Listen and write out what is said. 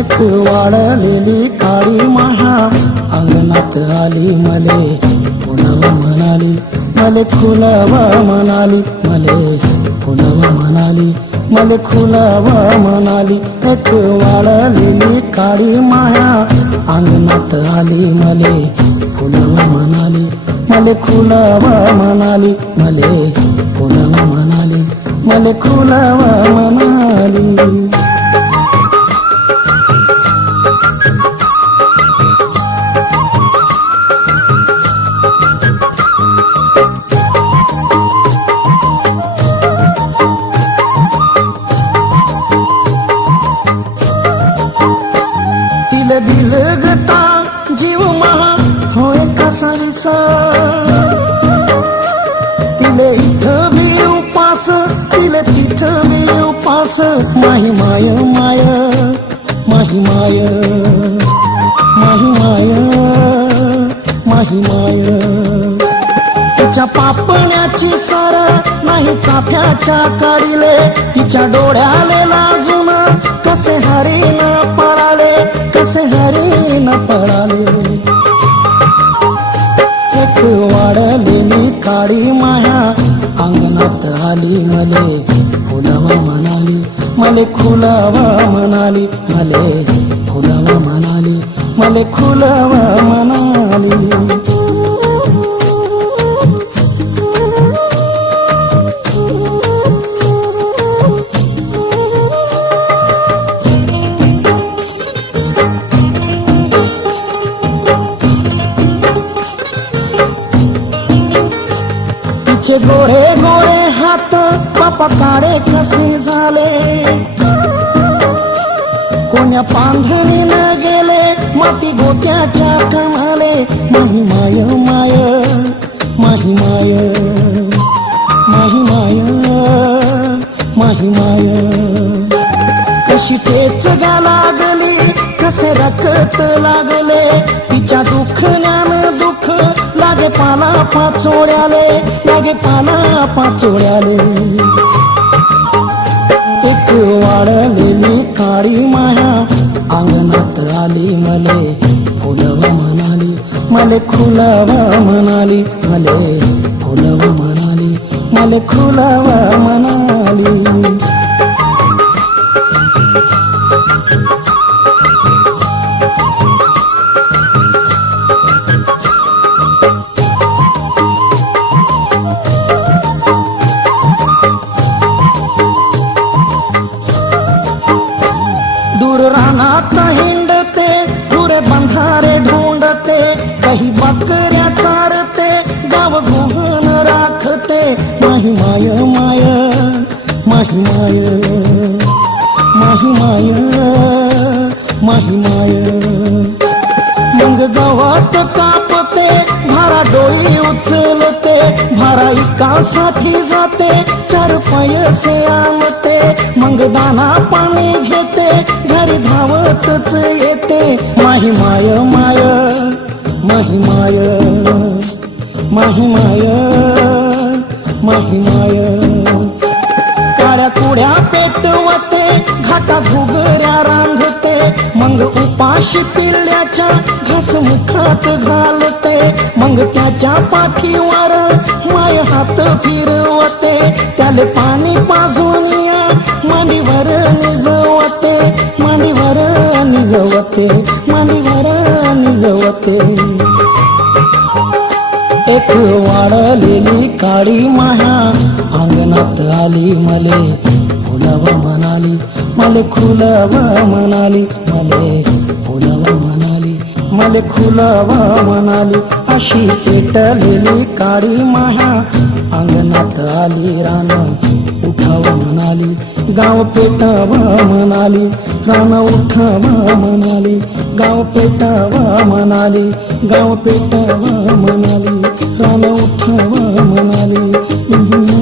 एक वाळलेली काळी माहा अंगणात आली मले फुलव म्हणाली मले खुलव म्हणाली मले खुलव म्हणाली मले खुलव म्हणाली एक वाळलेली काळी माया अंगणात आली मले फुलव म्हणाली मले खुलव म्हणाली मले खुलव म्हणाली मले खुलव म्हणाली बिलगता जीव महा होय कसारीसा तिले इथं बी उपास तिले तिथं बी उपास माही माय माय माही माय माही माय माही माय तिच्या पापण्याची सर नाही चाफ्याच्या काढिले तिच्या डोळ्याले लाजून कसे हरी न पळाले कसे हरी न पळाले एक वाढलेली काळी माया अंगणात आली मले फुलव म्हणाली मले खुलव म्हणाली मले खुलव म्हणाली मले खुलव म्हणाली गोरे गोरे हात पापा काळे कसे झाले कोण्या पांढरीनं गेले माती गोट्याच्या कमाले माही माय माय माही माय माही माय माही माय कशी ठेच गा लागली कसे रक्त लागले तिच्या दुखण्यानं दुःख लागे पाना पाचोळ्याले लागे पाना पाचोळ्याले एक वाळलेली काळी माया अंगणात आली मले फुलव म्हणाली मले खुलव म्हणाली मले खुलव म्हणाली मले खुलव म्हणाली दूर रानात हिंडते दूर बंधारे ढोंडते काही बकऱ्या चारते गाव गुहन राखते माही माय माय माही माय माही माय माही माय मग गवत कापते भारा डोई उचलते भारा इकासाठी जाते चार पैसे आणते मग दाना पाणी घेते घरी धावतच येते माही माय माय माही माय माही माय माही माय काळ्या कुड्या पेटवते घाटा घुगऱ्या रांगते मग उपाशी पिल्ल्याच्या घास मुखात घालते मग त्याच्या पाठीवर माय हात फिरवते त्याले पाणी पाजून या मांडीवर निजवते मांडीवर निजवते मांडीवर निजवते एक वाळलेली काळी माया अंगणात आली मले फुलव म्हणाली मले खुलव म्हणाली मले खुलव म्हणाली मले खुलव म्हणाली अशी पेटलेली काळी माया अंगणात आली रान उठाव म्हणाली गाव पेटाव म्हणाली रान उठाव म्हणाली गाव पेटाव म्हणाली गाव पेटाव म्हणाली रान उठाव म्हणाली